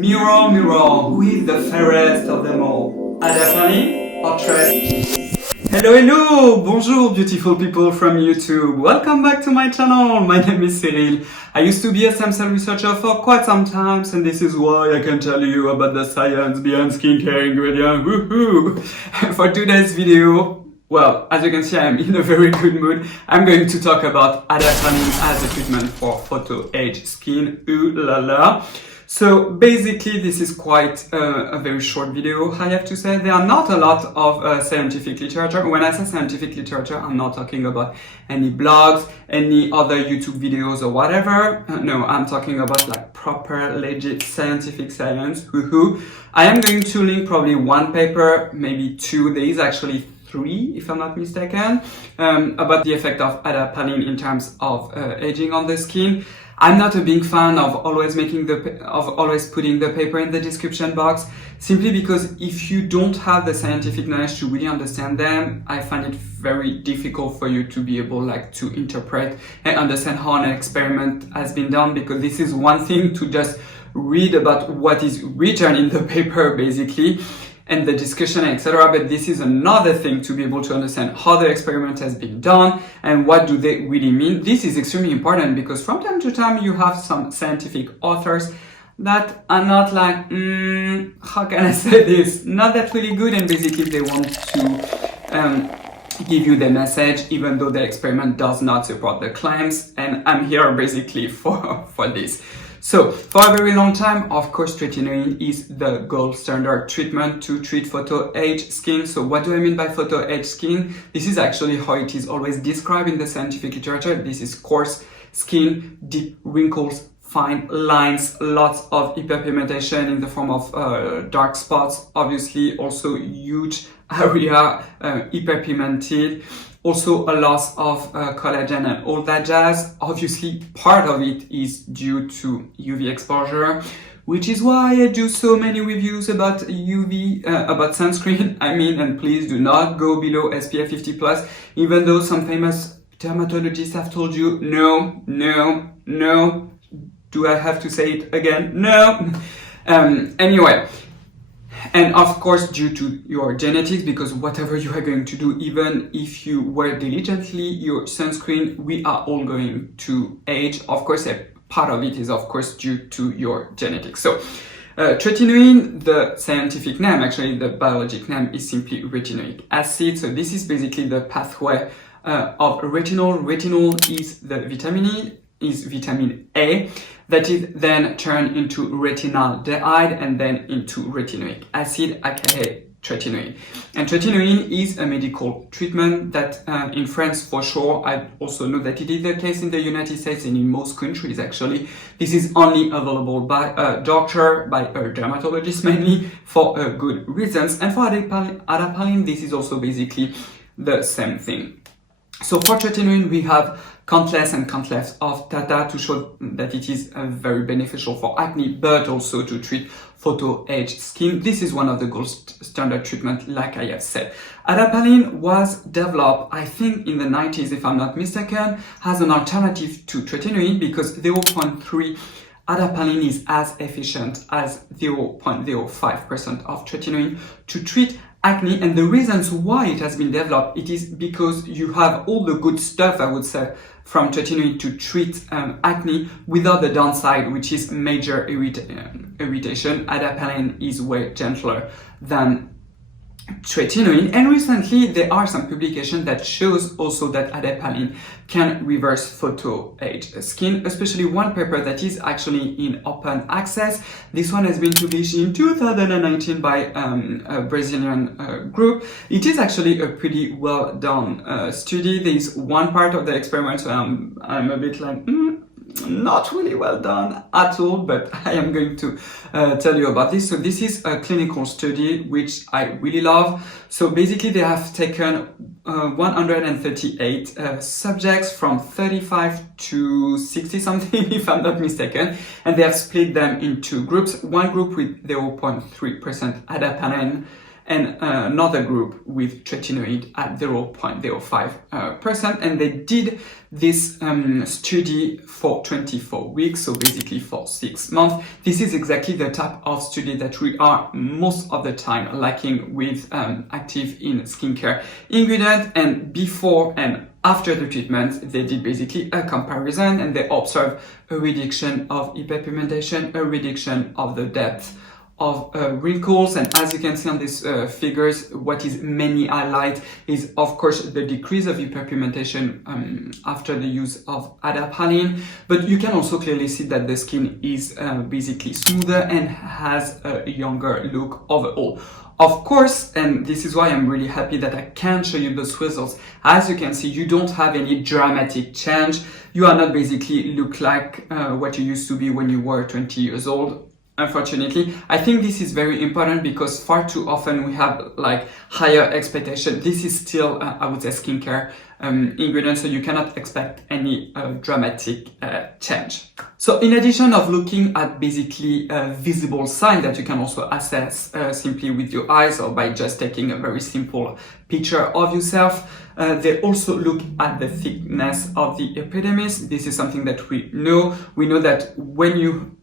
Mirror, mirror, who is the fairest of them all? Adapani or Tress? Hello, hello! Bonjour, beautiful people from YouTube. Welcome back to my channel. My name is Cyril. I used to be a stem cell researcher for quite some time, and this is why I can tell you about the science behind skincare ingredients. Woohoo! For today's video, well, as you can see, I'm in a very good mood. I'm going to talk about adapalene as a treatment for photo-age skin. Ooh la la. So basically, this is quite a very short video, I have to say. There are not a lot of scientific literature. When I say scientific literature, I'm not talking about any blogs, any other YouTube videos or whatever. No, I'm talking about like proper, legit scientific science. Woohoo! I am going to link probably one paper, maybe two. There is actually 3, if I'm not mistaken, about the effect of adapalene in terms of aging on the skin. I'm not a big fan of always putting the paper in the description box, simply because if you don't have the scientific knowledge to really understand them, I find it very difficult for you to be able to interpret and understand how an experiment has been done, because this is one thing to just read about what is written in the paper basically, and the discussion, etc. But this is another thing to be able to understand how the experiment has been done and what do they really mean. This is extremely important because from time to time you have some scientific authors that are not how can I say this? Not that really good, and basically they want to give you the message even though the experiment does not support the claims, and I'm here basically for this. So, for a very long time, of course, tretinoin is the gold standard treatment to treat photo-age skin. So what do I mean by photo-age skin? This is actually how it is always described in the scientific literature. This is coarse skin, deep wrinkles, fine lines, lots of hyperpigmentation in the form of dark spots, obviously also huge area hyperpigmented. Also a loss of collagen and all that jazz. Obviously, part of it is due to UV exposure, which is why I do so many reviews about UV, about sunscreen. And please do not go below SPF 50+, even though some famous dermatologists have told you, no, no, no. Do I have to say it again? No. Anyway. And of course, due to your genetics, because whatever you are going to do, even if you wear diligently your sunscreen, we are all going to age. Of course, a part of it is, of course, due to your genetics. So, tretinoin, the scientific name, actually the biologic name, is simply retinoic acid. So this is basically the pathway of retinol. Retinol is the vitamin A, that is then turned into retinaldehyde and then into retinoic acid, aka tretinoin. And tretinoin is a medical treatment that in France for sure, I also know that it is the case in the United States and in most countries actually. This is only available by a doctor, by a dermatologist mainly, for good reasons. And for adapalene, this is also basically the same thing. So for tretinoin, we have countless and countless of data to show that it is very beneficial for acne, but also to treat photo-age skin. This is one of the gold standard treatment, like I have said. Adapalene was developed, I think, in the 90s, if I'm not mistaken, as an alternative to tretinoin, because 0.3 adapalene is as efficient as 0.05% of tretinoin to treat acne. And the reasons why it has been developed, it is because you have all the good stuff, I would say, from tretinoin to treat acne without the downside, which is major irritation. Adapalene is way gentler than tretinoin, and recently there are some publications that shows also that adapalene can reverse photo-age skin, especially one paper that is actually in open access. This one has been published in 2019 by a Brazilian group. It is actually a pretty well done study. There is one part of the experiment where I'm a bit like, not really well done at all, but I am going to tell you about this. So this is a clinical study which I really love. So basically they have taken 138 subjects from 35 to 60 something, if I'm not mistaken, and they have split them into groups. One group with 0.3% adapalene and another group with tretinoin at 0.05%, and they did this study for 24 weeks, so basically for 6 months. This is exactly the type of study that we are most of the time lacking with active in skincare ingredient. And before and after the treatment, they did basically a comparison, and they observed a reduction of hyperpigmentation, a reduction of the depth of wrinkles. And as you can see on these figures, what is mainly highlighted is of course the decrease of hyperpigmentation after the use of adapalene, but you can also clearly see that the skin is basically smoother and has a younger look overall. Of course, and this is why I'm really happy that I can show you those results. As you can see, you don't have any dramatic change. You are not basically look like what you used to be when you were 20 years old. Unfortunately, I think this is very important because far too often we have like higher expectation. This is still, I would say, skincare ingredient, so you cannot expect any dramatic change. So in addition of looking at basically visible sign that you can also assess simply with your eyes or by just taking a very simple picture of yourself, they also look at the thickness of the epidermis. This is something that we know. We know that when you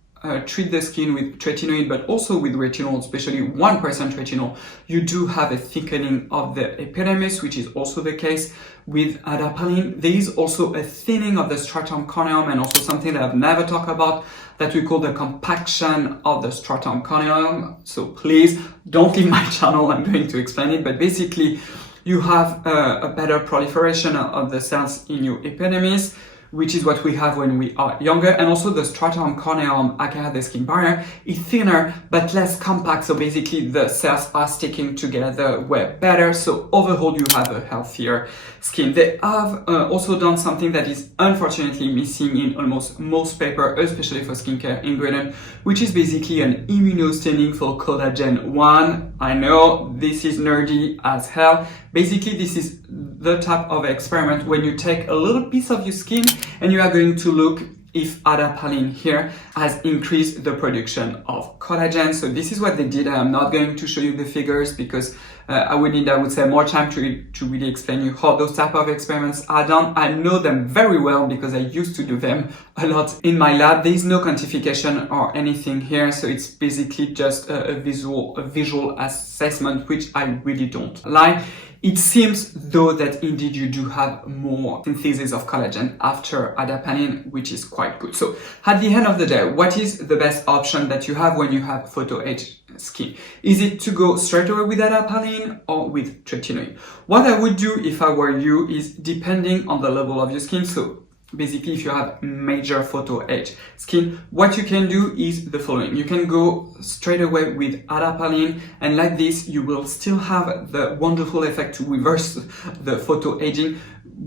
treat the skin with tretinoin, but also with retinol, especially 1% retinol, you do have a thickening of the epidermis, which is also the case with adapalene. There is also a thinning of the stratum corneum, and also something that I've never talked about that we call the compaction of the stratum corneum. So please don't leave my channel, I'm going to explain it, but basically you have a better proliferation of the cells in your epidermis, which is what we have when we are younger. And also the stratum corneum, aka the skin barrier, is thinner but less compact, so basically the cells are sticking together way better, so overall you have a healthier skin. They have also done something that is unfortunately missing in almost most paper, especially for skincare ingredient, which is basically an immunostaining for collagen 1. I know this is nerdy as hell. Basically, this is the type of experiment when you take a little piece of your skin and you are going to look if adapalene here has increased the production of collagen. So this is what they did. I'm not going to show you the figures because I would need, I would say, more time to really explain you how those type of experiments are done. I know them very well because I used to do them a lot in my lab. There is no quantification or anything here, so it's basically just a visual assessment, which I really don't like. It seems though that indeed you do have more synthesis of collagen after adapalene, which is quite good. So at the end of the day, what is the best option that you have when you have photo-aged skin? Is it to go straight away with adapalene or with tretinoin? What I would do if I were you is, depending on the level of your skin, so basically if you have major photo-aged skin, what you can do is the following. You can go straight away with adapalene, and like this you will still have the wonderful effect to reverse the photo-aging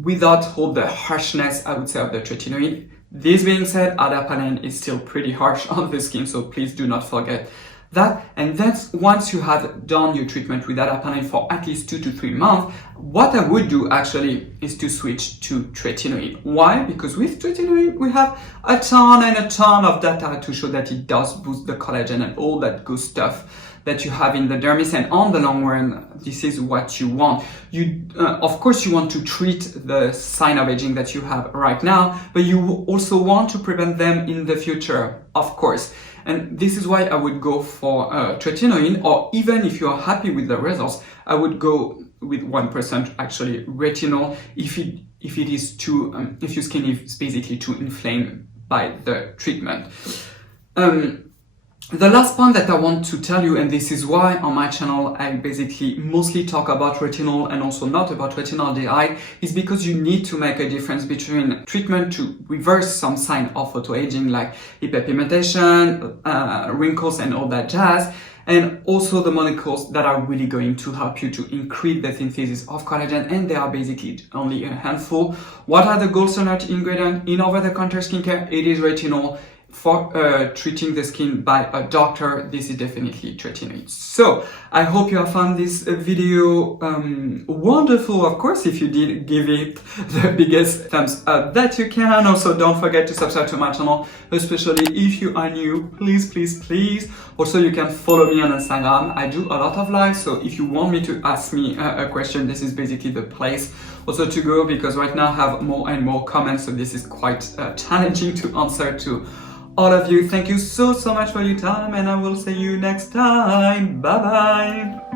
without all the harshness, I would say, of the tretinoin. This being said, adapalene is still pretty harsh on the skin, so please do not forget that. And that's once you have done your treatment with adapalene for at least 2 to 3 months, what I would do actually is to switch to tretinoin. Why? Because with tretinoin we have a ton and a ton of data to show that it does boost the collagen and all that good stuff that you have in the dermis, and on the long run this is what you want. You of course you want to treat the sign of aging that you have right now, but you also want to prevent them in the future, of course. And this is why I would go for tretinoin, or even if you are happy with the results, I would go with 1% actually retinol if it is too if your skin is basically too inflamed by the treatment. The last point that I want to tell you, and this is why on my channel I basically mostly talk about retinol and also not about retinaldehyde, is because you need to make a difference between treatment to reverse some sign of photoaging like hyperpigmentation, wrinkles and all that jazz, and also the molecules that are really going to help you to increase the synthesis of collagen, and they are basically only a handful. What are the gold standard ingredients in over-the-counter skincare? It is retinol. For treating the skin by a doctor, this is definitely tretinoin. So I hope you have found this video wonderful. Of course, if you did, give it the biggest thumbs up that you can. Also, don't forget to subscribe to my channel, especially if you are new. Please Also, you can follow me on Instagram. I do a lot of lives, so if you want me to ask me a question, this is basically the place also to go, because right now I have more and more comments, so this is quite challenging to answer to all of you. Thank you so much for your time, and I will see you next time. Bye bye.